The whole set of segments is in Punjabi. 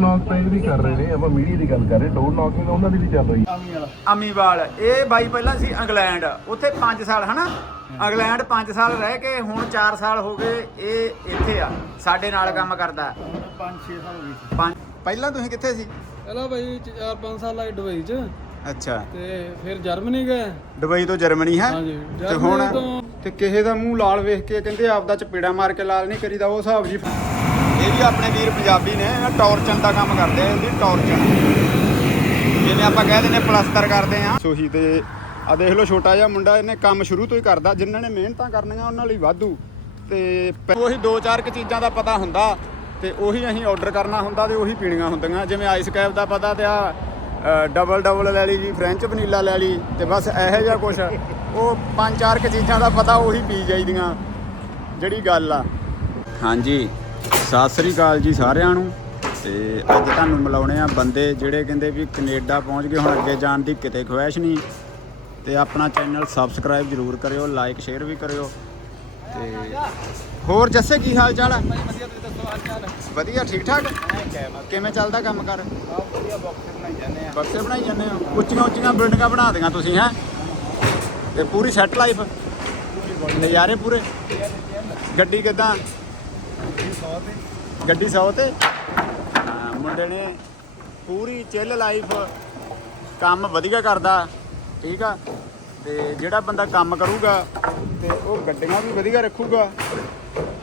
ਨੌਕ ਤਾਂ ਵੀ ਕਰ ਰਹੇ ਨੇ ਆਪਾਂ ਮੀਡੀਆ ਦੀ ਗੱਲ ਕਰ ਰਹੇ ਡੋਰ ਨੌਕਿੰਗ ਉਹਨਾਂ ਦੀ ਵੀ ਚੱਲ ਰਹੀ ਅਮੀਵਾਲ ਇਹ ਬਾਈ ਪਹਿਲਾਂ ਸੀ ਇੰਗਲੈਂਡ ਉੱਥੇ 5 ਸਾਲ ਹਨਾ ਇੰਗਲੈਂਡ 5 ਸਾਲ ਰਹਿ ਕੇ ਹੁਣ 4 ਸਾਲ ਹੋ ਗਏ ਇਹ ਇੱਥੇ ਆ ਸਾਡੇ ਨਾਲ ਕੰਮ ਕਰਦਾ 5-6 ਸਾਲ ਹੋ ਗਏ ਪਹਿਲਾਂ ਤੁਸੀਂ ਕਿੱਥੇ ਸੀ ਪਹਿਲਾਂ ਬਾਈ 4-5 ਸਾਲ ਲਾਈ ਦੁਬਈ 'ਚ ਅੱਛਾ ਤੇ ਫਿਰ ਜਰਮਨੀ ਗਏ ਦੁਬਈ ਤੋਂ ਜਰਮਨੀ ਹੈ ਤੇ ਹੁਣ ਤੇ ਕਿਸੇ ਦਾ ਮੂੰਹ ਲਾਲ ਵੇਖ ਕੇ ਕਹਿੰਦੇ ਆਪ ਦਾ ਚਪੇੜਾ ਮਾਰ ਕੇ ਲਾਲ ਨਹੀਂ ਕਰੀਦਾ ਉਹ ਹਿਸਾਬ ਜੀ ਇਹ ਵੀ ਆਪਣੇ ਵੀਰ ਪੰਜਾਬੀ ਨੇ ਇਹ ਟੌਰਚਨ ਦਾ ਕੰਮ ਕਰਦੇ ਆ ਇਹਦੀ ਟੌਰਚਨ ਜਿਵੇਂ ਆਪਾਂ ਕਹਿ ਨੇ ਪਲਸਤਰ ਕਰਦੇ ਆ ਸੋਹੀ ਤੇ ਆ ਦੇਖ ਲਓ ਛੋਟਾ ਜਿਹਾ ਮੁੰਡਾ ਇਹਨੇ ਕੰਮ ਸ਼ੁਰੂ ਤੋਂ ਹੀ ਕਰਦਾ ਜਿਨ੍ਹਾਂ ਨੇ ਮਿਹਨਤਾਂ ਕਰਨੀਆਂ ਉਹਨਾਂ ਲਈ ਵਾਧੂ ਤੇ ਉਹੀ ਦੋ ਚਾਰ ਕੁ ਚੀਜ਼ਾਂ ਦਾ ਪਤਾ ਹੁੰਦਾ ਤੇ ਉਹੀ ਅਸੀਂ ਆਰਡਰ ਕਰਨਾ ਹੁੰਦਾ ਤੇ ਉਹੀ ਪੀਣੀਆਂ ਹੁੰਦੀਆਂ ਜਿਵੇਂ ਆਈਸ ਕੈਪ ਦਾ ਪਤਾ ਤੇ ਆ ਡਬਲ ਡਬਲ ਲੈ ਲਈ ਜੀ ਫ੍ਰੈਂਚ ਵਨੀਲਾ ਲੈ ਲਈ ਤੇ ਬਸ ਇਹੋ ਜਿਹਾ ਕੁਝ ਉਹ ਪੰਜ ਚਾਰ ਕੁ ਚੀਜ਼ਾਂ ਦਾ ਪਤਾ ਉਹੀ ਪੀ ਜਾਈਦੀਆਂ ਜਿਹੜੀ ਗੱਲ ਆ ਹਾਂਜੀ ਸਤਿ ਸ੍ਰੀ ਅਕਾਲ ਜੀ ਸਾਰਿਆਂ ਨੂੰ ਤੇ ਅੱਜ ਤੁਹਾਨੂੰ ਮਿਲਾਉਣੇ ਆ ਬੰਦੇ ਜਿਹੜੇ ਕਹਿੰਦੇ ਵੀ ਕੈਨੇਡਾ ਪਹੁੰਚ ਗਏ ਹੁਣ ਅੱਗੇ ਜਾਣ ਦੀ ਕਿਤੇ ਖੁਆਇਸ਼ ਨਹੀਂ ਤੇ ਆਪਣਾ ਚੈਨਲ ਸਬਸਕ੍ਰਾਈਬ ਜ਼ਰੂਰ ਕਰਿਓ ਲਾਈਕ ਸ਼ੇਅਰ ਵੀ ਕਰਿਓ ਤੇ ਹੋਰ ਜੱਸੇ ਕੀ ਹਾਲ ਚਾਲ ਹੈ ਵਧੀਆ ਤੁਸੀਂ ਦੱਸੋ ਹਾਲ ਚਾਲ ਵਧੀਆ ਠੀਕ ਠਾਕ ਕਿਵੇਂ ਚੱਲਦਾ ਕੰਮ ਕਰ ਆਪ ਵਧੀਆ ਬਾਕਸੇ ਬਣਾਈ ਜਾਂਦੇ ਆ ਬਣਾਈ ਜਾਂਦੇ ਆ ਉੱਚੀਆਂ ਉੱਚੀਆਂ ਬਿਲਡਿੰਗਾਂ ਬਣਾ ਦਿਆਂ ਤੁਸੀਂ ਹੈ ਤੇ ਪੂਰੀ ਸੈਟ ਲਾਈਫ ਨਜ਼ਾਰੇ ਪੂਰੇ ਗੱਡੀ ਕਿਦਾਂ ਤੇ ਗੱਡੀ 100 ਤੇ ਹਾਂ, ਮੁੰਡੇ ਨੇ ਪੂਰੀ ਚਿੱਲ ਲਾਈਫ ਕੰਮ ਵਧੀਆ ਕਰਦਾ ਠੀਕ ਆ ਤੇ ਜਿਹੜਾ ਬੰਦਾ ਕੰਮ ਕਰੂਗਾ ਤੇ ਉਹ ਗੱਡੀਆਂ ਵੀ ਵਧੀਆ ਰੱਖੂਗਾ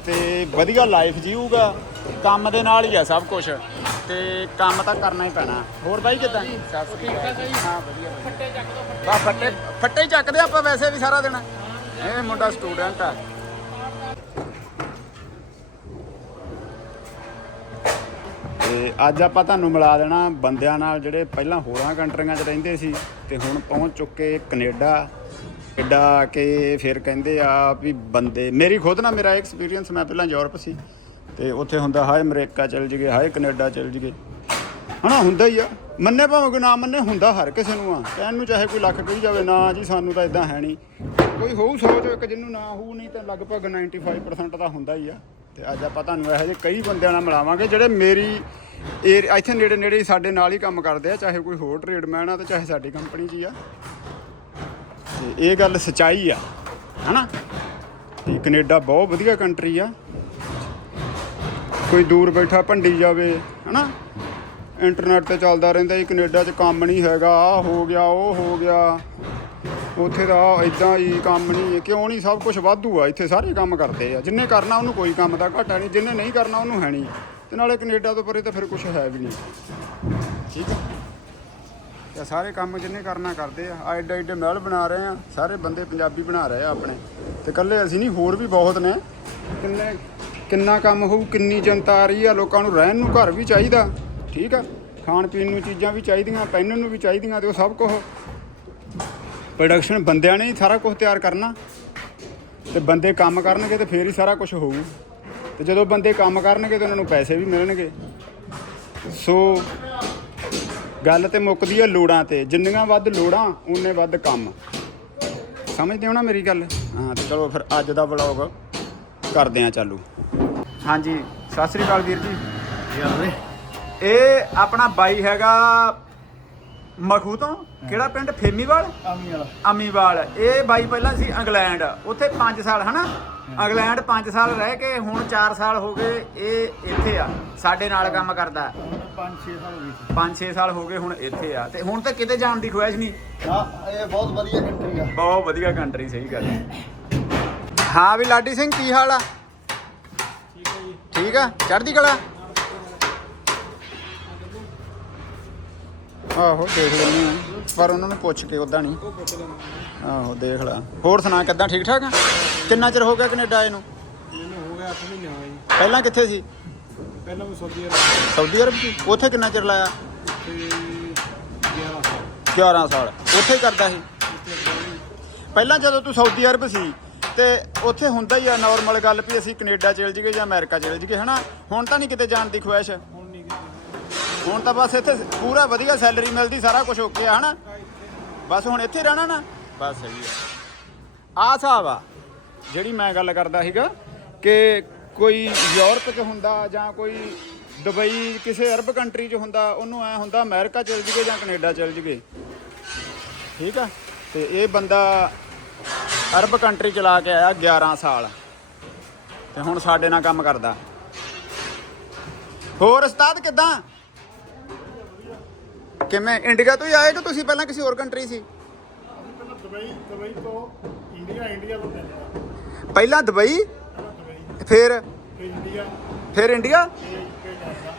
ਤੇ ਵਧੀਆ ਲਾਈਫ ਜੀਊਗਾ ਕੰਮ ਦੇ ਨਾਲ ਹੀ ਆ ਸਭ ਕੁਝ ਤੇ ਕੰਮ ਤਾਂ ਕਰਨਾ ਹੀ ਪੈਣਾ ਹੋਰ ਬਾਈ ਕਿਦਾਂ ਠੀਕ ਆ ਅਕਾਲ ਹਾਂ ਵਧੀਆ ਫੱਟੇ ਚੱਕ ਦੋ ਫੱਟੇ ਬਾ ਫੱਟੇ ਫੱਟੇ ਚੱਕਦੇ ਆਪਾਂ ਵੈਸੇ ਵੀ ਸਾਰਾ ਦਿਨ ਇਹ ਮੁੰਡਾ ਸਟੂਡੈਂਟ ਆ ਤੇ ਅੱਜ ਆਪਾਂ ਤੁਹਾਨੂੰ ਮਿਲਾ ਦੇਣਾ ਬੰਦਿਆਂ ਨਾਲ ਜਿਹੜੇ ਪਹਿਲਾਂ ਹੋਰਾਂ ਕੰਟਰੀਆਂ 'ਚ ਰਹਿੰਦੇ ਸੀ ਤੇ ਹੁਣ ਪਹੁੰਚ ਚੁੱਕੇ ਕੈਨੇਡਾ ਕਿੱਡਾ ਕੇ ਫਿਰ ਕਹਿੰਦੇ ਆ ਵੀ ਬੰਦੇ ਮੇਰੀ ਖੁਦ ਨਾਲ ਮੇਰਾ ਐਕਸਪੀਰੀਅੰਸ ਮੈਂ ਪਹਿਲਾਂ ਯੂਰਪ ਸੀ ਤੇ ਉੱਥੇ ਹੁੰਦਾ ਹਾਏ ਅਮਰੀਕਾ ਚਲ ਜੀਗੇ ਹਾਏ ਕੈਨੇਡਾ ਚਲ ਜੀਗੇ ਹਣਾ ਹੁੰਦਾ ਹੀ ਆ ਮੰਨੇ ਭਾਵੇਂ ਕੋ ਨਾ ਮੰਨੇ ਹੁੰਦਾ ਹਰ ਕਿਸੇ ਨੂੰ ਆ ਕਹਿਣ ਨੂੰ ਚਾਹੇ ਕੋਈ ਲੱਖ ਕਹੀ ਜਾਵੇ ਨਾ ਜੀ ਸਾਨੂੰ ਤਾਂ ਇਦਾਂ ਹੈ ਨਹੀਂ ਕੋਈ ਹੋਊ ਸੋਚ ਇੱਕ ਜਿੰਨੂੰ ਨਾ ਹੋਊ ਨਹੀਂ ਤਾਂ ਲਗਭਗ 95% ਤਾਂ ਹੁੰਦਾ ਹੀ ਆ ਤੇ ਅੱਜ ਆਪਾਂ ਤੁਹਾਨੂੰ ਇਹੋ ਜਿਹੇ ਕਈ ਬੰਦਿਆਂ ਨਾਲ ਮਿਲਾਵਾਂਗੇ ਜਿਹੜੇ ਮੇਰੀ ਇਹ ਇੱਥੇ ਨੇੜੇ ਨੇੜੇ ਸਾਡੇ ਨਾਲ ਹੀ ਕੰਮ ਕਰਦੇ ਆ ਚਾਹੇ ਕੋਈ ਹੋਰ ਟ੍ਰੇਡਮੈਨ ਆ ਤੇ ਚਾਹੇ ਸਾਡੀ ਕੰਪਨੀ 'ਚ ਹੀ ਆ ਤੇ ਇਹ ਗੱਲ ਸਚਾਈ ਆ ਹਨਾ ਤੇ ਕੈਨੇਡਾ ਬਹੁਤ ਵਧੀਆ ਕੰਟਰੀ ਆ ਕੋਈ ਦੂਰ ਬੈਠਾ ਭੰਡੀ ਜਾਵੇ ਹਨਾ ਇੰਟਰਨੈਟ ਤੇ ਚੱਲਦਾ ਰਹਿੰਦਾ ਇਹ ਕੈਨੇਡਾ 'ਚ ਕੰਮ ਨਹੀਂ ਹੈਗਾ ਆ ਹੋ ਗਿਆ ਉਹ ਹੋ ਗਿਆ ਉੱਥੇ ਦਾ ਇਦਾਂ ਹੀ ਕੰਮ ਨਹੀਂ ਹੈ ਕਿਉਂ ਨਹੀਂ ਸਭ ਕੁਝ ਵਾਧੂ ਆ ਇੱਥੇ ਸਾਰੇ ਕੰਮ ਕਰਦੇ ਆ ਜਿੰਨੇ ਕਰਨਾ ਉਹਨੂੰ ਕੋਈ ਕੰਮ ਦਾ ਘਾਟਾ ਨਹੀਂ ਜਿੰਨੇ ਨਹੀਂ ਕਰਨਾ ਉਹਨੂੰ ਹੈ ਨਹੀਂ ਤੇ ਨਾਲੇ ਕੈਨੇਡਾ ਤੋਂ ਪਰੇ ਤਾਂ ਫਿਰ ਕੁਝ ਹੈ ਵੀ ਨਹੀਂ ਠੀਕ ਆ ਤੇ ਸਾਰੇ ਕੰਮ ਜਿੰਨੇ ਕਰਨਾ ਕਰਦੇ ਆ ਐਡਾ ਐਡਾ ਮਹਿਲ ਬਣਾ ਰਹੇ ਆ ਸਾਰੇ ਬੰਦੇ ਪੰਜਾਬੀ ਬਣਾ ਰਹੇ ਆ ਆਪਣੇ ਤੇ ਕੱਲੇ ਅਸੀਂ ਨਹੀਂ ਹੋਰ ਵੀ ਬਹੁਤ ਨੇ ਕਿੰਨੇ ਕਿੰਨਾ ਕੰਮ ਹੋਊ ਕਿੰਨੀ ਜਨਤਾ ਆ ਰਹੀ ਆ ਲੋਕਾਂ ਨੂੰ ਰਹਿਣ ਨੂੰ ਘਰ ਵੀ ਚਾਹੀਦਾ ਠੀਕ ਆ ਖਾਣ ਪੀਣ ਨੂੰ ਚੀਜ਼ਾਂ ਵੀ ਚਾਹੀਦੀਆਂ ਪਹਿਨਣ ਨੂੰ ਵੀ ਚਾਹੀਦੀਆਂ ਤੇ ਉਹ ਸਭ ਕੁਝ ਪ੍ਰੋਡਕਸ਼ਨ ਬੰਦਿਆਂ ਨੇ ਹੀ ਸਾਰਾ ਕੁਝ ਤਿਆਰ ਕਰਨਾ ਤੇ ਬੰਦੇ ਕੰਮ ਕਰਨਗੇ ਤੇ ਫੇਰ ਹੀ ਸਾਰਾ ਕੁਝ ਹੋਊ ਤੇ ਜਦੋਂ ਬੰਦੇ ਕੰਮ ਕਰਨਗੇ ਤੇ ਉਹਨਾਂ ਨੂੰ ਪੈਸੇ ਵੀ ਮਿਲਣਗੇ ਸੋ ਗੱਲ ਤੇ ਮੁੱਕਦੀ ਹੈ ਲੋੜਾਂ ਤੇ ਜਿੰਨੀਆਂ ਵੱਧ ਲੋੜਾਂ ਉਨੇ ਵੱਧ ਕੰਮ ਸਮਝਦੇ ਹੋ ਨਾ ਮੇਰੀ ਗੱਲ ਹਾਂ ਤੇ ਚਲੋ ਫਿਰ ਅੱਜ ਦਾ ਵਲੌਗ ਕਰਦੇ ਆ ਚਾਲੂ ਹਾਂਜੀ ਸਤਿ ਸ੍ਰੀ ਅਕਾਲ ਵੀਰ ਜੀ ਯਾਰ ਇਹ ਆਪਣਾ ਬਾਈ ਹੈਗਾ ਮਖੂ ਤੋਂ ਕਿਹੜਾ ਪਿੰਡ ਫੇਮੀਵਾਲ ਆਮੀਵਾਲ ਆਮੀਵਾਲ ਅਮੀਵਾਲ ਇਹ ਬਾਈ ਪਹਿਲਾਂ ਸੀ ਇੰਗਲੈਂਡ ਉੱਥੇ 5 ਸਾਲ ਹਨਾ ਇੰਗਲੈਂਡ 5 ਸਾਲ ਰਹਿ ਕੇ ਹੁਣ 4 ਸਾਲ ਹੋ ਗਏ ਇਹ ਇੱਥੇ ਆ ਸਾਡੇ ਨਾਲ ਕੰਮ ਕਰਦਾ 5-6 ਸਾਲ ਹੋ ਗਏ 5-6 ਸਾਲ ਹੋ ਗਏ ਹੁਣ ਇੱਥੇ ਆ ਤੇ ਹੁਣ ਤਾਂ ਕਿਤੇ ਜਾਣ ਦੀ ਖੁਆਇਸ਼ ਨਹੀਂ ਆ ਇਹ ਬਹੁਤ ਵਧੀਆ ਕੰਟਰੀ ਆ ਬਹੁਤ ਵਧੀਆ ਕੰਟਰੀ ਸਹੀ ਗੱਲ ਹਾਂ ਵੀ ਲਾਡੀ ਸਿੰਘ ਕੀ ਹਾਲ ਆ ਠੀਕ ਆ ਜੀ ਠੀਕ ਆ ਚੜ੍ਹਦੀ ਕਲਾ ਆਹੋ ਦੇਖ ਲੈਂਦੇ ਆ ਪਰ ਉਹਨਾਂ ਨੂੰ ਪੁੱਛ ਕੇ ਉਦਾਂ ਨਹੀਂ ਆਹੋ ਦੇਖ ਲੈ ਹੋਰ ਸੁਣਾ ਕਿੱਦਾਂ ਠੀਕ ਠਾਕ ਆ ਕਿੰਨਾ ਚਿਰ ਹੋ ਗਿਆ ਕੈਨੇਡਾ ਆਏ ਨੂੰ ਮੈਨੂੰ ਹੋ ਗਿਆ 8 ਮਹੀਨੇ ਹੋਏ ਜੀ। ਪਹਿਲਾਂ ਕਿੱਥੇ ਸੀ ਪਹਿਲਾਂ ਮੈਂ ਸਾਊਦੀ ਅਰਬ ਸਾਊਦੀ ਅਰਬ ਸੀ ਉੱਥੇ ਕਿੰਨਾ ਚਿਰ ਲਾਇਆ 11 ਸਾਲ 11 ਸਾਲ ਉੱਥੇ ਹੀ ਕਰਦਾ ਸੀ ਪਹਿਲਾਂ ਜਦੋਂ ਤੂੰ ਸਾਊਦੀ ਅਰਬ ਸੀ ਤੇ ਉੱਥੇ ਹੁੰਦਾ ਹੀ ਆ ਨਾਰਮਲ ਗੱਲ ਵੀ ਅਸੀਂ ਕੈਨੇਡਾ ਚਲ ਜੀਏ ਜਾਂ ਅਮਰੀਕਾ ਚਲ ਜੀਏ ਹਨਾ ਹੁਣ ਤਾਂ ਨਹੀਂ ਕਿਤੇ ਜਾਣ ਦੀ ਖੁਆਇਸ਼ ਹੁਣ ਤਾਂ ਬਸ ਇੱਥੇ ਪੂਰਾ ਵਧੀਆ ਸੈਲਰੀ ਮਿਲਦੀ ਸਾਰਾ ਕੁਝ ਓਕੇ ਆ ਹਨਾ ਬਸ ਹੁਣ ਇੱਥੇ ਰਹਿਣਾ ਨਾ ਬਸ ਸਹੀ ਆ ਆ ਸਾਹਿਬ ਆ ਜਿਹੜੀ ਮੈਂ ਗੱਲ ਕਰਦਾ ਸੀਗਾ ਕਿ ਕੋਈ ਯੂਰਪ 'ਚ ਹੁੰਦਾ ਜਾਂ ਕੋਈ ਦੁਬਈ ਕਿਸੇ ਅਰਬ ਕੰਟਰੀ 'ਚ ਹੁੰਦਾ ਉਹਨੂੰ ਐ ਹੁੰਦਾ ਅਮਰੀਕਾ ਚਲ ਜੀਗੇ ਜਾਂ ਕੈਨੇਡਾ ਚਲ ਜੀਗੇ ਠੀਕ ਆ ਤੇ ਇਹ ਬੰਦਾ ਅਰਬ ਕੰਟਰੀ ਚਲਾ ਕੇ ਆਇਆ 11 ਸਾਲ ਤੇ ਹੁਣ ਸਾਡੇ ਨਾਲ ਕੰਮ ਕਰਦਾ ਹੋਰ ਉਸਤਾਦ ਕਿਦਾਂ ਕਿਵੇਂ ਇੰਡੀਆ ਤੋਂ ਹੀ ਆਏ ਕਿ ਤੁਸੀਂ ਪਹਿਲਾਂ ਕਿਸੇ ਹੋਰ ਕੰਟਰੀ ਸੀ ਅਸੀਂ ਪਹਿਲਾਂ ਦੁਬਈ ਦੁਬਈ ਤੋਂ ਇੰਡੀਆ ਇੰਡੀਆ ਤੋਂ ਪਹਿਲਾਂ ਪਹਿਲਾਂ ਦੁਬਈ ਫਿਰ ਫਿਰ ਇੰਡੀਆ ਫਿਰ ਇੰਡੀਆ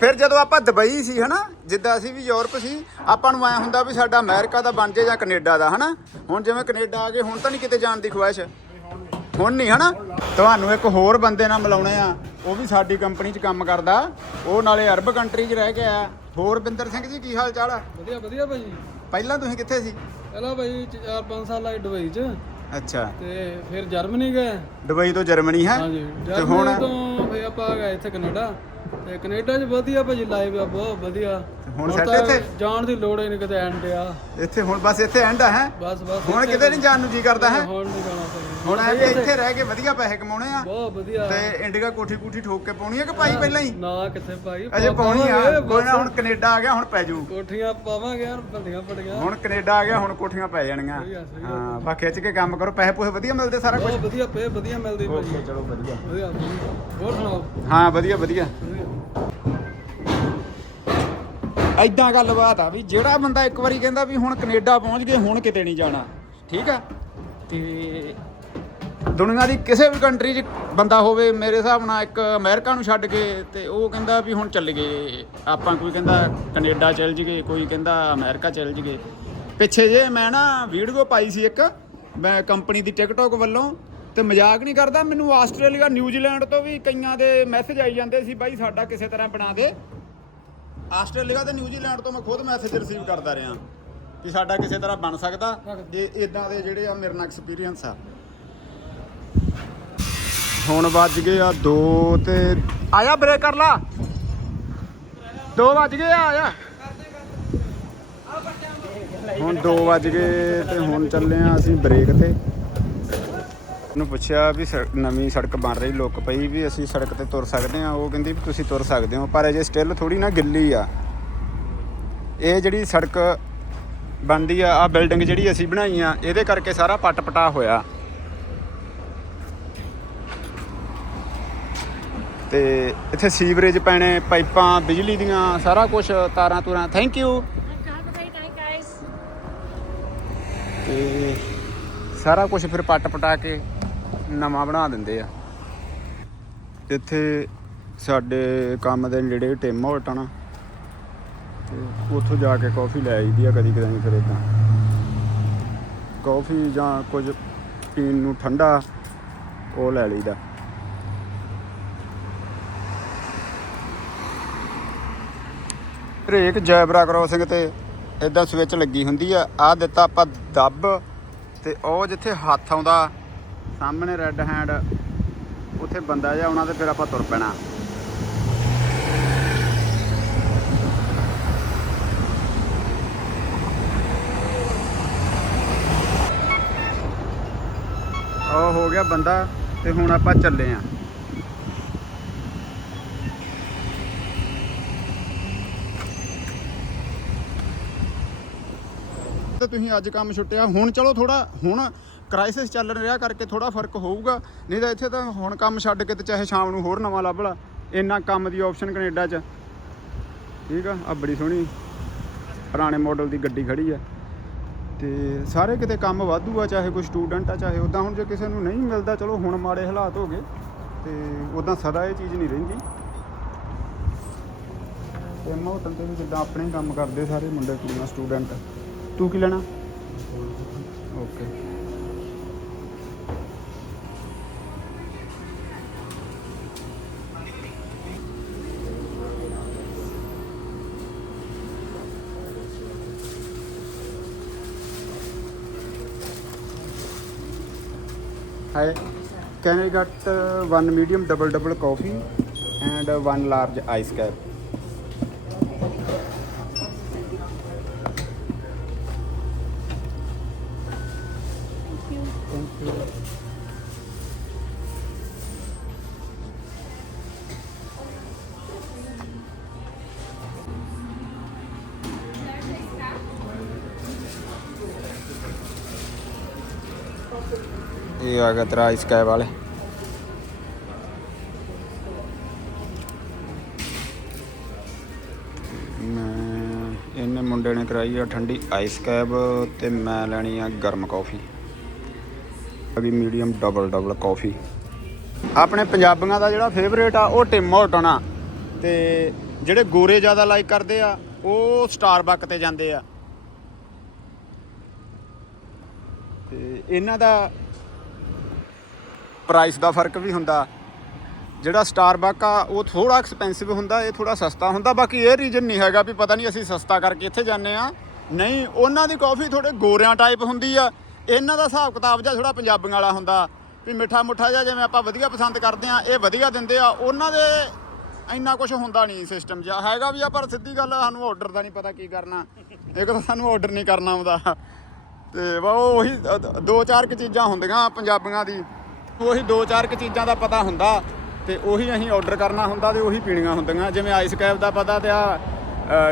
ਫਿਰ ਜਦੋਂ ਆਪਾਂ ਦੁਬਈ ਸੀ ਹਨਾ ਜਿੱਦਾਂ ਅਸੀਂ ਵੀ ਯੂਰਪ ਸੀ ਆਪਾਂ ਨੂੰ ਐ ਹੁੰਦਾ ਵੀ ਸਾਡਾ ਅਮਰੀਕਾ ਦਾ ਬਣ ਜੇ ਜਾਂ ਕੈਨੇਡਾ ਦਾ ਹਨਾ ਹੁਣ ਜਿਵੇਂ ਕੈਨੇਡਾ ਆ ਗਏ ਹੁਣ ਤਾਂ ਨਹੀਂ ਕਿਤੇ ਜਾਣ ਦੀ ਖੁਆਇਸ਼ ਹੁਣ ਨਹੀਂ ਹੁਣ ਨਹੀਂ ਹਨਾ ਤੁਹਾਨੂੰ ਇੱਕ ਹੋਰ ਬੰਦੇ ਨਾਲ ਮਿਲਾਉਣੇ ਆ ਉਹ ਵੀ ਸਾਡੀ ਕੰਪਨੀ 'ਚ ਕੰਮ ਕਰਦਾ ਉਹ ਨਾਲੇ ਅਰਬ ਕੰਟਰੀ 'ਚ ਰਹਿ ਕੇ ਆਇਆ ਹੋਰ ਬਿੰਦਰ ਸਿੰਘ ਜੀ ਕੀ ਹਾਲ ਚਾਲ ਆ ਵਧੀਆ ਵਧੀਆ ਭਾਈ ਪਹਿਲਾਂ ਤੁਸੀਂ ਕਿੱਥੇ ਸੀ ਪਹਿਲਾਂ ਭਾਈ 4-5 ਸਾਲ ਲਾਈ ਦੁਬਈ 'ਚ ਅੱਛਾ ਤੇ ਫਿਰ ਜਰਮਨੀ ਗਏ ਦੁਬਈ ਤੋਂ ਜਰਮਨੀ ਹੈ ਹਾਂਜੀ ਤੇ ਹੁਣ ਤੋਂ ਫਿਰ ਆਪਾਂ ਗਏ ਇੱਥੇ ਕੈਨੇਡਾ ਤੇ ਕੈਨੇਡਾ 'ਚ ਵਧੀਆ ਭਾਜੀ ਲਾਈਵ ਆ ਬਹੁਤ ਵਧੀਆ ਹੁਣ set ਇੱਥੇ? ਜਾਣ ਦੀ ਲੋੜ ਹੀ ਨਹੀਂ ਕਿਤੇ ਐਂਡ ਆ ਇੱਥੇ ਹੁਣ ਬਸ ਇੱਥੇ ਐਂਡ ਆ ਹੈ ਬਸ ਬਸ ਹੁਣ ਕਿਤੇ ਨਹੀਂ ਜਾਣ ਨੂੰ ਜੀ ਕਰਦਾ ਹੈ ਹੁਣ ਨਹੀਂ ਜਾਣਾ ਭਾਜੀ ਹੁਣ ਐ ਵੀ ਇੱਥੇ ਰਹਿ ਕੇ ਵਧੀਆ ਪੈਸੇ ਕਮਾਉਣੇ ਆ ਬਹੁਤ ਵਧੀਆ ਤੇ ਇੰਡੀਆ ਕੋਠੀ ਕੋਠੀ ਠੋਕ ਕੇ ਪਾਉਣੀ ਆ ਕਿ ਪਾਈ ਪਹਿਲਾਂ ਹੀ ਨਾ ਕਿੱਥੇ ਪਾਈ ਅਜੇ ਪਾਉਣੀ ਆ ਕੋਈ ਨਾ ਹੁਣ ਕੈਨੇਡਾ ਆ ਗਿਆ ਹੁਣ ਪੈ ਜੂ ਕੋਠੀਆਂ ਪਾਵਾਂਗੇ ਯਾਰ ਬੰਦੀਆਂ ਗਿਆ ਹੁਣ ਕੈਨੇਡਾ ਆ ਗਿਆ ਹੁਣ ਕੋਠੀਆਂ ਪੈ ਜਾਣੀਆਂ ਹਾਂ ਬਾ ਖਿੱਚ ਕੇ ਕੰਮ ਕਰੋ ਪੈਸੇ ਪੂਸੇ ਵਧੀਆ ਮਿਲਦੇ ਸਾਰਾ ਕੁਝ ਬਹੁਤ ਵਧੀਆ ਪੈ ਵਧੀਆ ਮਿਲਦੀ ਭਾਜੀ ਚਲੋ ਵਧੀਆ ਵਧੀਆ ਹੋਰ ਸੁਣਾਓ ਹਾਂ ਵਧੀਆ ਵਧੀਆ ਐਦਾਂ ਗੱਲਬਾਤ ਆ ਵੀ ਜਿਹੜਾ ਬੰਦਾ ਇੱਕ ਵਾਰੀ ਕਹਿੰਦਾ ਵੀ ਹੁਣ ਕੈਨੇਡਾ ਪਹੁੰਚ ਗਏ ਹੁਣ ਕਿਤੇ ਨਹੀਂ ਜਾਣਾ ਠੀਕ ਆ ਤੇ ਦੁਨੀਆ ਦੀ ਕਿਸੇ ਵੀ ਕੰਟਰੀ 'ਚ ਬੰਦਾ ਹੋਵੇ ਮੇਰੇ ਹਿਸਾਬ ਨਾਲ ਇੱਕ ਅਮਰੀਕਾ ਨੂੰ ਛੱਡ ਕੇ ਤੇ ਉਹ ਕਹਿੰਦਾ ਵੀ ਹੁਣ ਚੱਲ ਗਏ ਆਪਾਂ ਕੋਈ ਕਹਿੰਦਾ ਕੈਨੇਡਾ ਚੱਲ ਜਗੇ ਕੋਈ ਕਹਿੰਦਾ ਅਮਰੀਕਾ ਚੱਲ ਜਗੇ ਪਿੱਛੇ ਜੇ ਮੈਂ ਨਾ ਵੀਡੀਓ ਪਾਈ ਸੀ ਇੱਕ ਮੈਂ ਕੰਪਨੀ ਦੀ ਟਿਕਟੌਕ ਵੱਲੋਂ ਤੇ ਮਜ਼ਾਕ ਨਹੀਂ ਕਰਦਾ ਮੈਨੂੰ ਆਸਟ੍ਰੇਲੀਆ ਨਿਊਜ਼ੀਲੈਂਡ ਤੋਂ ਵੀ ਕਈਆਂ ਦੇ ਮੈਸੇਜ ਆਈ ਜਾਂਦੇ ਸੀ ਬਾਈ ਸਾਡਾ ਕਿਸੇ ਤਰ੍ਹਾਂ ਬਣਾ ਦੇ ਆਸਟ੍ਰੇਲੀਆ ਤੇ ਨਿਊਜ਼ੀਲੈਂਡ ਤੋਂ ਮੈਂ ਖੁਦ ਮੈਸੇਜ ਰਿਸੀਵ ਕਰਦਾ ਰਿਹਾ ਕਿ ਸਾਡਾ ਕਿਸੇ ਤਰ੍ਹਾਂ ਬਣ ਸਕਦਾ ਜੇ ਇਦਾਂ ਦੇ ਜਿਹੜੇ ਆ ਮੇਰੇ ਨਾਲ ਐਕਸਪੀਰੀਅੰਸ ਆ ਹੁਣ ਵੱਜ ਗਏ ਆ 2 ਤੇ ਆਇਆ ਬ੍ਰੇਕ ਕਰ ਲਾ 2 ਵੱਜ ਗਏ ਆ ਆਇਆ ਹੁਣ 2 ਵੱਜ ਗਏ ਤੇ ਹੁਣ ਚੱਲੇ ਆ ਅਸੀਂ ਬ੍ਰੇਕ ਤੇ ਨੂੰ ਪੁੱਛਿਆ ਵੀ ਨਵੀਂ ਸੜਕ ਬਣ ਰਹੀ ਲੁੱਕ ਪਈ ਵੀ ਅਸੀਂ ਸੜਕ ਤੇ ਤੁਰ ਸਕਦੇ ਹਾਂ ਉਹ ਕਹਿੰਦੀ ਵੀ ਤੁਸੀਂ ਤੁਰ ਸਕਦੇ ਹੋ ਪਰ ਅਜੇ ਸਟਿਲ ਥੋੜੀ ਨਾ ਗਿੱਲੀ ਆ ਇਹ ਜਿਹੜੀ ਸੜਕ ਬਣਦੀ ਆ ਆ ਬਿਲਡਿੰਗ ਜਿਹੜੀ ਅਸੀਂ ਬਣਾਈ ਆ ਇਹਦੇ ਕਰਕੇ ਸਾਰਾ ਪਟਪਟਾ ਪਟਾ ਹੋਇਆ ਤੇ ਇੱਥੇ ਸੀਵਰੇਜ ਪੈਣੇ ਪਾਈਪਾਂ ਬਿਜਲੀ ਦੀਆਂ ਸਾਰਾ ਕੁਝ ਤਾਰਾਂ ਤੂਰਾਂ ਥੈਂਕ ਯੂ ਤੇ ਸਾਰਾ ਕੁਝ ਫਿਰ ਪੱਟ ਪਟਾ ਕੇ ਨਵਾਂ ਬਣਾ ਦਿੰਦੇ ਆ ਇੱਥੇ ਸਾਡੇ ਕੰਮ ਦੇ ਨੇੜੇ ਟਿਮ ਹੋਟਣਾ ਤੇ ਉੱਥੋਂ ਜਾ ਕੇ ਕਾਫੀ ਲੈ ਆਈਦੀ ਆ ਕਦੀ ਕਦਾਈ ਫਿਰ ਇਦਾਂ ਕਾਫੀ ਜਾਂ ਕੁਝ ਪੀਣ ਨੂੰ ਠੰਡਾ ਉਹ ਲੈ ਲਈਦਾ ਰੇਕ ਜੈਬਰਾ ਕ੍ਰੋਸਿੰਗ ਤੇ ਇਦਾਂ ਸਵਿਚ ਲੱਗੀ ਹੁੰਦੀ ਆ ਆ ਦਿੱਤਾ ਆਪਾਂ ਦੱਬ ਤੇ ਉਹ ਜਿੱਥੇ ਹੱਥ ਆਉਂਦਾ ਸਾਹਮਣੇ ਰੈੱਡ ਹੈਂਡ ਉੱਥੇ ਬੰਦਾ ਜਾ ਉਹਨਾਂ ਤੇ ਫਿਰ ਆਪਾਂ ਤੁਰ ਪੈਣਾ ਉਹ ਹੋ ਗਿਆ ਬੰਦਾ ਤੇ ਹੁਣ ਆਪਾਂ ਚੱਲੇ ਆਂ ਤੇ ਤੁਸੀਂ ਅੱਜ ਕੰਮ ਛੁੱਟਿਆ ਹੁਣ ਚਲੋ ਥੋੜਾ ਹੁਣ ਕ੍ਰਾਈਸਿਸ ਚੱਲ ਰਿਹਾ ਕਰਕੇ ਥੋੜਾ ਫਰਕ ਹੋਊਗਾ ਨਹੀਂ ਤਾਂ ਇੱਥੇ ਤਾਂ ਹੁਣ ਕੰਮ ਛੱਡ ਕੇ ਤੇ ਚਾਹੇ ਸ਼ਾਮ ਨੂੰ ਹੋਰ ਨਵਾਂ ਲੱਭ ਲਾ ਇੰਨਾ ਕੰਮ ਦੀ ਆਪਸ਼ਨ ਕੈਨੇਡਾ 'ਚ ਠੀਕ ਆ ਆ ਬੜੀ ਸੋਹਣੀ ਪੁਰਾਣੇ ਮਾਡਲ ਦੀ ਗੱਡੀ ਖੜੀ ਆ ਤੇ ਸਾਰੇ ਕਿਤੇ ਕੰਮ ਵਾਧੂ ਆ ਚਾਹੇ ਕੋਈ ਸਟੂਡੈਂਟ ਆ ਚਾਹੇ ਉਦਾਂ ਹੁਣ ਜੇ ਕਿਸੇ ਨੂੰ ਨਹੀਂ ਮਿਲਦਾ ਚਲੋ ਹੁਣ ਮਾੜੇ ਹਾਲਾਤ ਹੋ ਗਏ ਤੇ ਉਦਾਂ ਸਦਾ ਇਹ ਚੀਜ਼ ਨਹੀਂ ਰਹਿੰਦੀ ਤੇ ਮੈਂ ਉਹ ਤੰਤੇ ਵੀ ਜਿੱਦਾਂ ਆਪਣੇ ਕੰਮ ਕਰਦੇ ਸਾਰੇ ਮੁੰਡੇ ਕੁੜੀਆਂ ਸਟੂਡੈਂਟ ਤੂੰ ਕੀ ਲੈਣਾ okay Can I get uh, one medium double coffee and uh, one large ice cap? ये आ गया तेरा ਇਹਨੇ ਮੁੰਡੇ ਨੇ ਕਰਾਈ ਆ ਠੰਡੀ ਆਈਸ ਕੈਬ ਤੇ ਮੈਂ ਲੈਣੀ ਆ ਗਰਮ ਕਾਫੀ ਅਭੀ ਮੀਡੀਅਮ ਡਬਲ ਡਬਲ ਕਾਫੀ ਆਪਣੇ ਪੰਜਾਬੀਆਂ ਦਾ ਜਿਹੜਾ ਫੇਵਰੇਟ ਆ ਉਹ ਟਿਮ ਹੋਟਨ ਆ ਤੇ ਜਿਹੜੇ ਗੋਰੇ ਜ਼ਿਆਦਾ ਲਾਈਕ ਕਰਦੇ ਆ ਉਹ ਸਟਾਰਬਕ ਤੇ ਜਾਂਦੇ ਆ ਤੇ ਇਹਨਾਂ ਦਾ ਪ੍ਰਾਈਸ ਦਾ ਫਰਕ ਵੀ ਹੁੰਦਾ ਜਿਹੜਾ ਸਟਾਰਬਕ ਆ ਉਹ ਥੋੜਾ ਐਕਸਪੈਂਸਿਵ ਹੁੰਦਾ ਇਹ ਥੋੜਾ ਸਸਤਾ ਹੁੰਦਾ ਬਾਕੀ ਇਹ ਰੀਜਨ ਨਹੀਂ ਹੈਗਾ ਵੀ ਪਤਾ ਨਹੀਂ ਅਸੀਂ ਸਸਤਾ ਕਰਕੇ ਇੱਥੇ ਜਾਂਦੇ ਆ ਨਹੀਂ ਉਹਨਾਂ ਦੀ ਕਾਫੀ ਥੋੜੇ ਗੋਰਿਆਂ ਟਾਈਪ ਹੁੰਦੀ ਆ ਇਹਨਾਂ ਦਾ ਹਿਸਾਬ ਕਿਤਾਬ ਜਿਹਾ ਥੋੜਾ ਪੰਜਾਬੀਆਂ ਵਾਲਾ ਹੁੰਦਾ ਵੀ ਮਿੱਠਾ ਮੁੱਠਾ ਜਿਹਾ ਜਿਵੇਂ ਆਪਾਂ ਵਧੀਆ ਪਸੰਦ ਕਰਦੇ ਆ ਇਹ ਵਧੀਆ ਦਿੰਦੇ ਆ ਉਹਨਾਂ ਦੇ ਇੰਨਾ ਕੁਝ ਹੁੰਦਾ ਨਹੀਂ ਸਿਸਟਮ ਜਿਹਾ ਹੈਗਾ ਵੀ ਆ ਪਰ ਸਿੱਧੀ ਗੱਲ ਸਾਨੂੰ ਆਰਡਰ ਦਾ ਨਹੀਂ ਪਤਾ ਕੀ ਕਰਨਾ ਇੱਕ ਤਾਂ ਸਾਨੂੰ ਆਰਡਰ ਨਹੀਂ ਕਰਨਾ ਆਉਂਦਾ ਤੇ ਵਾ ਉਹੀ ਦੋ ਚਾਰ ਕਿ ਚੀਜ਼ਾਂ ਹੁੰਦੀਆਂ ਪੰਜਾਬੀਆਂ ਦੀ ਉਹੀ ਦੋ ਚਾਰ ਕੁ ਚੀਜ਼ਾਂ ਦਾ ਪਤਾ ਹੁੰਦਾ ਤੇ ਉਹੀ ਅਸੀਂ ਆਰਡਰ ਕਰਨਾ ਹੁੰਦਾ ਤੇ ਉਹੀ ਪੀਣੀਆਂ ਹੁੰਦੀਆਂ ਜਿਵੇਂ ਆਈਸ ਕੈਪ ਦਾ ਪਤਾ ਤੇ ਆ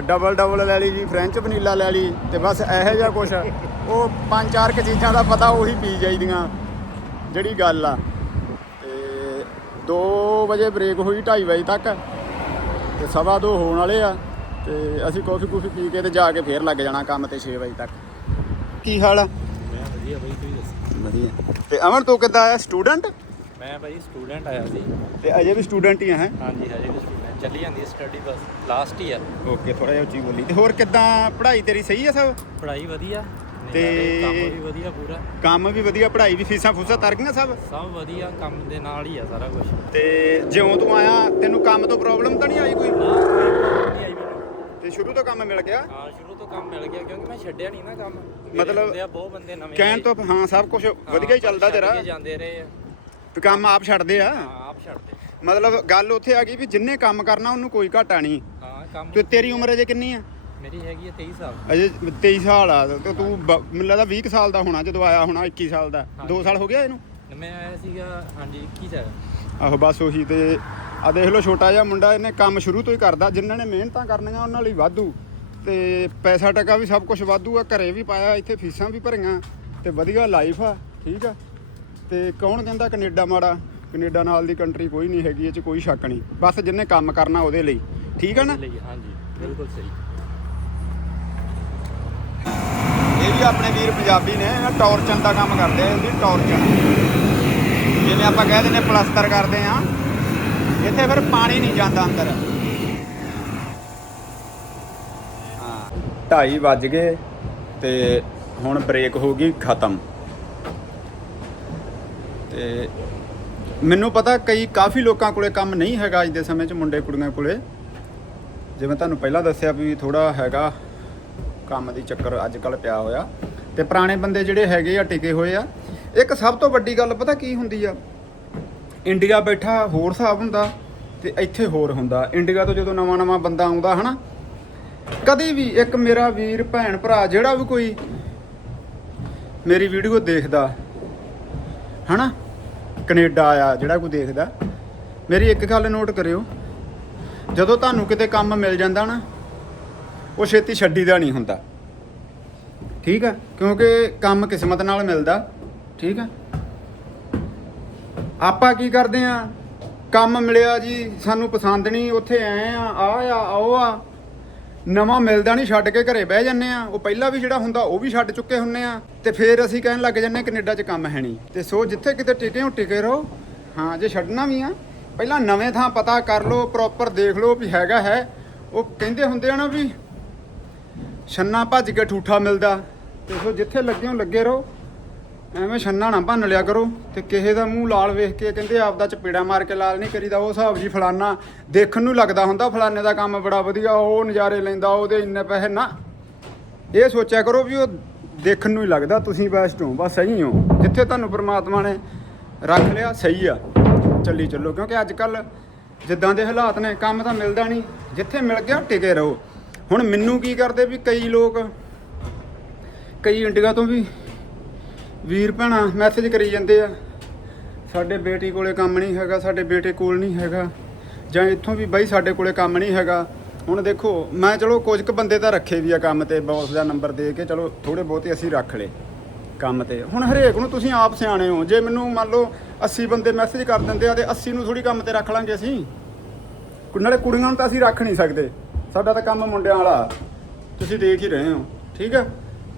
ਡਬਲ ਡਬਲ ਲੈ ਲਈ ਜੀ ਫ੍ਰੈਂਚ ਵਨੀਲਾ ਲੈ ਲਈ ਤੇ ਬਸ ਇਹੋ ਜਿਹਾ ਕੁਝ ਉਹ ਪੰਜ ਚਾਰ ਕੁ ਚੀਜ਼ਾਂ ਦਾ ਪਤਾ ਉਹੀ ਪੀ ਜਾਈਦੀਆਂ ਜਿਹੜੀ ਗੱਲ ਆ ਤੇ 2 ਵਜੇ ਬ੍ਰੇਕ ਹੋਈ 2:30 ਵਜੇ ਤੱਕ ਤੇ ਸਵਾ 2 ਹੋਣ ਵਾਲੇ ਆ ਤੇ ਅਸੀਂ ਕਾਫੀ ਕੁਫੀ ਪੀ ਕੇ ਤੇ ਜਾ ਕੇ ਫੇਰ ਲੱਗ ਜਾਣਾ ਕੰਮ ਤੇ 6 ਵਜੇ ਤੱਕ ਕੀ ਹਾਲ ਆ ਮੈਂ ਵਧੀਆ ਬਈ ਵਧੀਆ ਤੇ ਅਮਨ ਤੂੰ ਕਿੱਦਾਂ ਆਇਆ ਸਟੂਡੈਂਟ ਮੈਂ ਭਾਈ ਸਟੂਡੈਂਟ ਆਇਆ ਸੀ ਤੇ ਅਜੇ ਵੀ ਸਟੂਡੈਂਟ ਹੀ ਆ ਹਾਂ ਹਾਂਜੀ ਹਜੇ ਵੀ ਸਟੂਡੈਂਟ ਚੱਲੀ ਜਾਂਦੀ ਹੈ ਸਟੱਡੀ ਬਸ ਲਾਸਟ ਹੀ ਆ ਓਕੇ ਥੋੜਾ ਜਿਹਾ ਉੱਚੀ ਬੋਲੀ ਤੇ ਹੋਰ ਕਿੱਦਾਂ ਪੜ੍ਹਾਈ ਤੇਰੀ ਸਹੀ ਆ ਸਭ ਪੜ੍ਹਾਈ ਵਧੀਆ ਤੇ ਕੰਮ ਵੀ ਵਧੀਆ ਪੂਰਾ ਕੰਮ ਵੀ ਵਧੀਆ ਪੜ੍ਹਾਈ ਵੀ ਫੀਸਾਂ ਫੂਸਾਂ ਤਰ ਗਈਆਂ ਸਭ ਸਭ ਵਧੀਆ ਕੰਮ ਦੇ ਨਾਲ ਹੀ ਆ ਸਾਰਾ ਕੁਝ ਤੇ ਜਿਉਂ ਤੂੰ ਆਇਆ ਤੈਨੂੰ ਕੰਮ ਤੋਂ ਪ੍ਰੋਬਲਮ ਤਾਂ ਨਹੀਂ ਆਈ ਕੋਈ ਨਹੀਂ ਆਈ ਤੇ ਸ਼ੁਰੂ ਤੋਂ ਕੰਮ ਮਿਲ ਗਿਆ ਹਾਂ ਸ਼ੁਰੂ ਤੋਂ ਕੰਮ ਮਿਲ ਗਿਆ ਕਿਉਂਕਿ ਮੈਂ ਛੱਡਿਆ ਨਹੀਂ ਨਾ ਕੰਮ ਮਤਲਬ- ਆ ਬਹੁਤ ਬੰਦੇ ਨਵੇਂ ਕਹਿਣ ਤੋਂ ਹਾਂ ਸਭ ਕੁਝ ਵਧੀਆ ਹੀ ਚੱਲਦਾ ਤੇਰਾ ਕੇ ਜਾਂਦੇ ਰਹੇ ਆ। ਤੇ ਕੰਮ ਆਪ ਛੱਡਦੇ ਆ ਹਾਂ ਆਪ ਛੱਡਦੇ ਮਤਲਬ ਗੱਲ ਉੱਥੇ ਆ ਗਈ ਵੀ ਜਿੰਨੇ ਕੰਮ ਕਰਨਾ ਉਹਨੂੰ ਕੋਈ ਘਾਟਾ ਨਹੀਂ ਹਾਂ ਕੰਮ ਤੇ ਤੇਰੀ ਉਮਰ ਅਜੇ ਕਿੰਨੀ ਆ ਮੇਰੀ ਹੈਗੀ ਆ 23 ਸਾਲ ਅਜੇ 23 ਸਾਲ ਆ ਤੇ ਤੂੰ ਮੈਨੂੰ ਲੱਗਦਾ 20 ਸਾਲ ਦਾ ਹੋਣਾ ਜਦੋਂ ਆਇਆ ਹੋਣਾ 21 ਸਾਲ ਦਾ 2 ਸਾਲ ਹੋ ਗਿਆ ਇਹਨੂੰ ਮੈਂ ਆਇਆ ਸੀਗਾ ਹਾਂਜੀ 21 ਸਾਲ ਆਹੋ ਬਸ ਉਹੀ ਤੇ ਆ ਦੇਖ ਲਓ ਛੋਟਾ ਜਿਹਾ ਮੁੰਡਾ ਇਹਨੇ ਕੰਮ ਸ਼ੁਰੂ ਤੋਂ ਹੀ ਕਰਦਾ ਜਿਨ੍ਹਾਂ ਨੇ ਮਿਹਨਤਾਂ ਕਰਨੀਆਂ ਉਹਨਾਂ ਲਈ ਵਾਧੂ ਤੇ ਪੈਸਾ ਟਕਾ ਵੀ ਸਭ ਕੁਝ ਵਾਧੂ ਆ ਘਰੇ ਵੀ ਪਾਇਆ ਇੱਥੇ ਫੀਸਾਂ ਵੀ ਭਰੀਆਂ ਤੇ ਵਧੀਆ ਲਾਈਫ ਆ ਠੀਕ ਆ ਤੇ ਕੌਣ ਕਹਿੰਦਾ ਕੈਨੇਡਾ ਮਾੜਾ ਕੈਨੇਡਾ ਨਾਲ ਦੀ ਕੰਟਰੀ ਕੋਈ ਨਹੀਂ ਹੈਗੀ ਇਹ 'ਚ ਕੋਈ ਸ਼ੱਕ ਨਹੀਂ ਬਸ ਜਿੰਨੇ ਕੰਮ ਕਰਨਾ ਉਹਦੇ ਲਈ ਠੀਕ ਆ ਨਾ ਹਾਂਜੀ ਬਿਲਕੁਲ ਸਹੀ ਇਹ ਵੀ ਆਪਣੇ ਵੀਰ ਪੰਜਾਬੀ ਨੇ ਇਹਨਾਂ ਟੌਰਚਨ ਦਾ ਕੰਮ ਕਰਦੇ ਆ ਇਹਦੀ ਟੌਰਚਨ ਜਿਵੇਂ ਆਪਾਂ ਕਹਿ ਦਿੰਦੇ ਪਲਸਤਰ ਕਰਦੇ ਆ ਇੱਥੇ ਫਿਰ ਪਾਣੀ ਨਹੀਂ ਜਾਂਦਾ ਅੰਦਰ ਹਾਂ 2:30 ਵੱਜ ਗਏ ਤੇ ਹੁਣ ਬ੍ਰੇਕ ਹੋ ਗਈ ਖਤਮ ਤੇ ਮੈਨੂੰ ਪਤਾ ਕਈ ਕਾਫੀ ਲੋਕਾਂ ਕੋਲੇ ਕੰਮ ਨਹੀਂ ਹੈਗਾ ਅੱਜ ਦੇ ਸਮੇਂ 'ਚ ਮੁੰਡੇ ਕੁੜੀਆਂ ਕੋਲੇ ਜਿਵੇਂ ਤੁਹਾਨੂੰ ਪਹਿਲਾਂ ਦੱਸਿਆ ਵੀ ਥੋੜਾ ਹੈਗਾ ਕੰਮ ਦੀ ਚੱਕਰ ਅੱਜ ਕੱਲ ਪਿਆ ਹੋਇਆ ਤੇ ਪੁਰਾਣੇ ਬੰਦੇ ਜਿਹੜੇ ਹੈਗੇ ਆ ਟਿਕੇ ਹੋਏ ਆ ਇੱਕ ਸਭ ਤੋਂ ਵੱਡੀ ਗੱਲ ਪਤਾ ਕੀ ਹੁੰਦੀ ਆ ਇੰਡੀਆ ਬੈਠਾ ਹੋਰ ਹਿਸਾਬ ਹੁੰਦਾ ਤੇ ਇੱਥੇ ਹੋਰ ਹੁੰਦਾ ਇੰਡੀਆ ਤੋਂ ਜਦੋਂ ਨਵਾਂ ਨਵਾਂ ਬੰਦਾ ਆਉਂਦਾ ਹਨਾ ਕਦੇ ਵੀ ਇੱਕ ਮੇਰਾ ਵੀਰ ਭੈਣ ਭਰਾ ਜਿਹੜਾ ਵੀ ਕੋਈ ਮੇਰੀ ਵੀਡੀਓ ਦੇਖਦਾ ਹਨਾ ਕੈਨੇਡਾ ਆ ਜਿਹੜਾ ਕੋਈ ਦੇਖਦਾ ਮੇਰੀ ਇੱਕ ਗੱਲ ਨੋਟ ਕਰਿਓ ਜਦੋਂ ਤੁਹਾਨੂੰ ਕਿਤੇ ਕੰਮ ਮਿਲ ਜਾਂਦਾ ਨਾ ਉਹ ਛੇਤੀ ਛੱਡੀਦਾ ਨਹੀਂ ਹੁੰਦਾ ਠੀਕ ਆ ਕਿਉਂਕਿ ਕੰਮ ਕਿਸਮਤ ਨਾਲ ਮਿਲਦਾ ਠੀਕ ਆ ਆਪਾਂ ਕੀ ਕਰਦੇ ਆ ਕੰਮ ਮਿਲਿਆ ਜੀ ਸਾਨੂੰ ਪਸੰਦ ਨਹੀਂ ਉੱਥੇ ਆਏ ਆ ਆ ਆ ਆਓ ਆ ਨਵਾਂ ਮਿਲਦਾ ਨਹੀਂ ਛੱਡ ਕੇ ਘਰੇ ਬਹਿ ਜੰਨੇ ਆ ਉਹ ਪਹਿਲਾਂ ਵੀ ਜਿਹੜਾ ਹੁੰਦਾ ਉਹ ਵੀ ਛੱਡ ਚੁੱਕੇ ਹੁੰਨੇ ਆ ਤੇ ਫੇਰ ਅਸੀਂ ਕਹਿਣ ਲੱਗ ਜੰਨੇ ਕੈਨੇਡਾ 'ਚ ਕੰਮ ਹੈ ਨਹੀਂ ਤੇ ਸੋ ਜਿੱਥੇ ਕਿਤੇ ਟਿਕੇ ਹੋ ਟਿਕੇ ਰਹੋ ਹਾਂ ਜੇ ਛੱਡਣਾ ਵੀ ਆ ਪਹਿਲਾਂ ਨਵੇਂ ਥਾਂ ਪਤਾ ਕਰ ਲਓ ਪ੍ਰੋਪਰ ਦੇਖ ਲਓ ਵੀ ਹੈਗਾ ਹੈ ਉਹ ਕਹਿੰਦੇ ਹੁੰਦੇ ਆ ਨਾ ਵੀ ਛੰਨਾ ਭੱਜ ਕੇ ਠੂਠਾ ਮਿਲਦਾ ਤੇ ਸੋ ਜਿੱਥੇ ਲੱਗੇ ਹੋ ਲੱਗੇ ਰਹੋ ਐਵੇਂ ਛੰਨਾ ਨਾ ਭੰਨ ਲਿਆ ਕਰੋ ਤੇ ਕਿਸੇ ਦਾ ਮੂੰਹ ਲਾਲ ਵੇਖ ਕੇ ਕਹਿੰਦੇ ਆਪਦਾ ਚਪੇੜਾ ਮਾਰ ਕੇ ਲਾਲ ਨਹੀਂ ਕਰੀਦਾ ਉਹ ਹਿਸਾਬ ਜੀ ਫਲਾਨਾ ਦੇਖਣ ਨੂੰ ਲੱਗਦਾ ਹੁੰਦਾ ਫਲਾਨੇ ਦਾ ਕੰਮ ਬੜਾ ਵਧੀਆ ਉਹ ਨਜ਼ਾਰੇ ਲੈਂਦਾ ਉਹਦੇ ਇੰਨੇ ਪੈਸੇ ਨਾ ਇਹ ਸੋਚਿਆ ਕਰੋ ਵੀ ਉਹ ਦੇਖਣ ਨੂੰ ਹੀ ਲੱਗਦਾ ਤੁਸੀਂ ਬੈਸਟ ਹੋ ਬਸ ਸਹੀ ਹੋ ਜਿੱਥੇ ਤੁਹਾਨੂੰ ਪ੍ਰਮਾਤਮਾ ਨੇ ਰੱਖ ਲਿਆ ਸਹੀ ਆ ਚੱਲੀ ਚੱਲੋ ਕਿਉਂਕਿ ਅੱਜ ਕੱਲ ਜਿੱਦਾਂ ਦੇ ਹਾਲਾਤ ਨੇ ਕੰਮ ਤਾਂ ਮਿਲਦਾ ਨਹੀਂ ਜਿੱਥੇ ਮਿਲ ਗਿਆ ਟਿਕੇ ਰਹੋ ਹੁਣ ਮੈਨੂੰ ਕੀ ਕਰਦੇ ਵੀ ਕਈ ਲੋਕ ਕਈ ਇੰਡੀਆ ਤੋਂ ਵੀ ਵੀਰ ਭੈਣਾ ਮੈਸੇਜ ਕਰੀ ਜਾਂਦੇ ਆ ਸਾਡੇ ਬੇਟੀ ਕੋਲੇ ਕੰਮ ਨਹੀਂ ਹੈਗਾ ਸਾਡੇ ਬੇਟੇ ਕੋਲ ਨਹੀਂ ਹੈਗਾ ਜਾਂ ਇੱਥੋਂ ਵੀ ਬਾਈ ਸਾਡੇ ਕੋਲੇ ਕੰਮ ਨਹੀਂ ਹੈਗਾ ਹੁਣ ਦੇਖੋ ਮੈਂ ਚਲੋ ਕੁਝ ਕੁ ਬੰਦੇ ਤਾਂ ਰੱਖੇ ਵੀ ਆ ਕੰਮ ਤੇ ਬੌਸ ਦਾ ਨੰਬਰ ਦੇ ਕੇ ਚਲੋ ਥੋੜੇ ਬਹੁਤੇ ਅਸੀਂ ਰੱਖ ਲਏ ਕੰਮ ਤੇ ਹੁਣ ਹਰੇਕ ਨੂੰ ਤੁਸੀਂ ਆਪ ਸਿਆਣੇ ਹੋ ਜੇ ਮੈਨੂੰ ਮੰਨ ਲਓ 80 ਬੰਦੇ ਮੈਸੇਜ ਕਰ ਦਿੰਦੇ ਆ ਤੇ 80 ਨੂੰ ਥੋੜੀ ਕੰਮ ਤੇ ਰੱਖ ਲਾਂਗੇ ਅਸੀਂ ਨਾਲੇ ਕੁੜੀਆਂ ਨੂੰ ਤਾਂ ਅਸੀਂ ਰੱਖ ਨਹੀਂ ਸਕਦੇ ਸਾਡਾ ਤਾਂ ਕੰਮ ਮੁੰਡਿਆਂ ਵਾਲਾ ਤੁਸੀਂ ਦੇਖ ਹੀ ਰਹੇ ਹੋ ਠੀਕ ਹੈ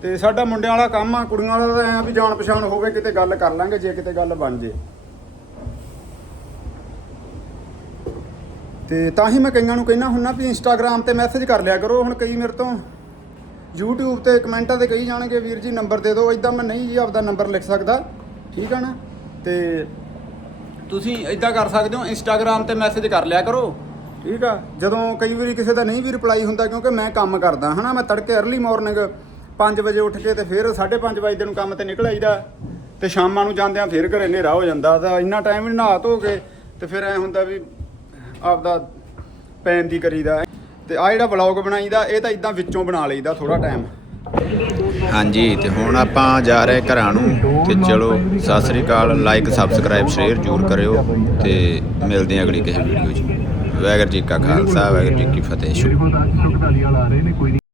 ਤੇ ਸਾਡਾ ਮੁੰਡਿਆਂ ਵਾਲਾ ਕੰਮ ਆ ਕੁੜੀਆਂ ਵਾਲਾ ਤਾਂ ਐ ਵੀ ਜਾਣ ਪਛਾਣ ਹੋਵੇ ਕਿਤੇ ਗੱਲ ਕਰ ਲਾਂਗੇ ਜੇ ਕਿਤੇ ਗੱਲ ਬਣ ਜੇ ਤੇ ਤਾਂ ਹੀ ਮੈਂ ਕਈਆਂ ਨੂੰ ਕਹਿਣਾ ਹੁੰਨਾ ਵੀ ਇੰਸਟਾਗ੍ਰam ਤੇ ਮੈਸੇਜ ਕਰ ਲਿਆ ਕਰੋ ਹੁਣ ਕਈ ਮੇਰੇ ਤੋਂ YouTube ਤੇ ਕਮੈਂਟਾਂ ਤੇ ਕਹੀ ਜਾਣਗੇ ਵੀਰ ਜੀ ਨੰਬਰ ਦੇ ਦਿਓ ਇਦਾਂ ਮੈਂ ਨਹੀਂ ਜੀ ਆਪਦਾ ਨੰਬਰ ਲਿਖ ਸਕਦਾ ਠੀਕ ਆ ਨਾ ਤੇ ਤੁਸੀਂ ਇਦਾਂ ਕਰ ਸਕਦੇ ਹੋ ਇੰਸਟਾਗ੍ਰam ਤੇ ਮੈਸੇਜ ਕਰ ਲਿਆ ਕਰੋ ਠੀਕ ਆ ਜਦੋਂ ਕਈ ਵਾਰੀ ਕਿਸੇ ਦਾ ਨਹੀਂ ਵੀ ਰਿਪਲਾਈ ਹੁੰਦਾ ਕਿਉਂਕਿ ਮੈਂ ਕੰਮ ਕਰਦਾ ਹਨਾ ਮੈਂ ਤੜਕੇ अर्ਲੀ ਮਾਰਨਿੰਗ 5 ਵਜੇ ਉੱਠ ਕੇ ਤੇ ਫਿਰ 5:30 ਵਜੇ ਨੂੰ ਕੰਮ ਤੇ ਨਿਕਲ ਆਈਦਾ ਤੇ ਸ਼ਾਮਾਂ ਨੂੰ ਜਾਂਦਿਆਂ ਫਿਰ ਘਰੇ ਹਨੇਰਾ ਹੋ ਜਾਂਦਾ ਤਾਂ ਇੰਨਾ ਟਾਈਮ ਵੀ ਨਹਾ ਧੋ ਕੇ ਤੇ ਫਿਰ ਐ ਹੁੰਦਾ ਵੀ ਆਪਦਾ ਪੈਣ ਦੀ ਕਰੀਦਾ ਤੇ ਆ ਜਿਹੜਾ ਵਲੌਗ ਬਣਾਈਦਾ ਇਹ ਤਾਂ ਇਦਾਂ ਵਿੱਚੋਂ ਬਣਾ ਲਈਦਾ ਥੋੜਾ ਟਾਈਮ ਹਾਂਜੀ ਤੇ ਹੁਣ ਆਪਾਂ ਜਾ ਰਹੇ ਘਰਾਂ ਨੂੰ ਤੇ ਚਲੋ ਸਤਿ ਸ੍ਰੀ ਅਕਾਲ ਲਾਈਕ ਸਬਸਕ੍ਰਾਈਬ ਸ਼ੇਅਰ ਜੂਰ ਕਰਿਓ ਤੇ ਮਿਲਦੇ ਆ ਅਗਲੀ ਕਿਸੇ ਵੀਡੀਓ 'ਚ ਵੈਗਰ ਜੀ ਕਾ ਖਾਲਸਾ ਵੈਗਰ ਜੀ ਕੀ ਫਤਿਹ ਕੋਈ